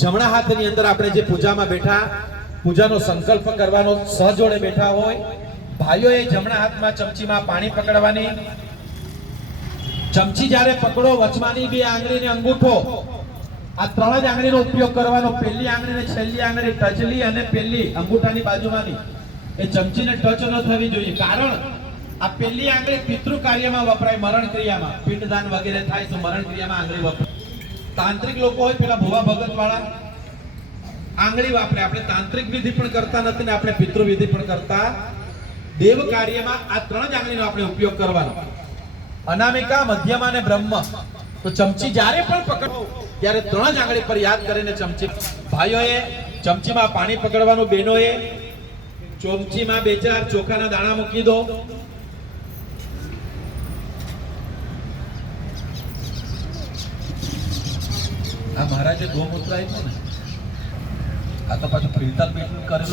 જમણા હાથની અંદર આપણે જે પૂજામાં બેઠા, પૂજાનો સંકલ્પ કરવાનો સહજોડે બેઠા હોય, ભાઈઓએ જમણા હાથમાં ચમચીમાં પાણી પકડવાની. ચમચી જ્યારે પકડો, વચમાની બે આંગળીને અંગૂઠો, આ ત્રણ જ આંગળીનો ઉપયોગ કરવાનો. પહેલી આંગળી ને છેલ્લી આંગળી ટચલી અને પહેલી અંગૂઠાની બાજુમાંની એ ચમચીને ટચ ન થવી જોઈએ. કારણ આ પહેલી આંગળી પિતૃ કાર્યમાં વપરાય, મરણ ક્રિયામાં, પિંડદાન વગેરે થાય તો મરણ ક્રિયામાં આંગળી વપરાય. તાંત્રિક લોકો હોય, પેલા ભુવા ભગત વાળા આંગળી વાપરે. આપણે તાંત્રિક વિધિ પણ કરતા નથી ને આપણે પિતૃ વિધિ પણ કરતા. દેવ કાર્યમાં આ ત્રણ જ આંગળીનો આપણે ઉપયોગ કરવાનો. અનામિકા, મધ્યમા અને બ્રહ્મ. તો ચમચી જ્યારે પણ પકડો ત્યારે ત્રણ જ આંગળી પર યાદ કરીને ચમચી. ભાઈઓએ ચમચીમાં પાણી પકડવાનું, બહેનોએ ચમચીમાં બે ચાર ચોખાના દાણા મૂકી દો. આ મહારાજે ગૌમૂત્ર આપ્યું ને, આ તો પાછું ફિલ્ટર કરેલું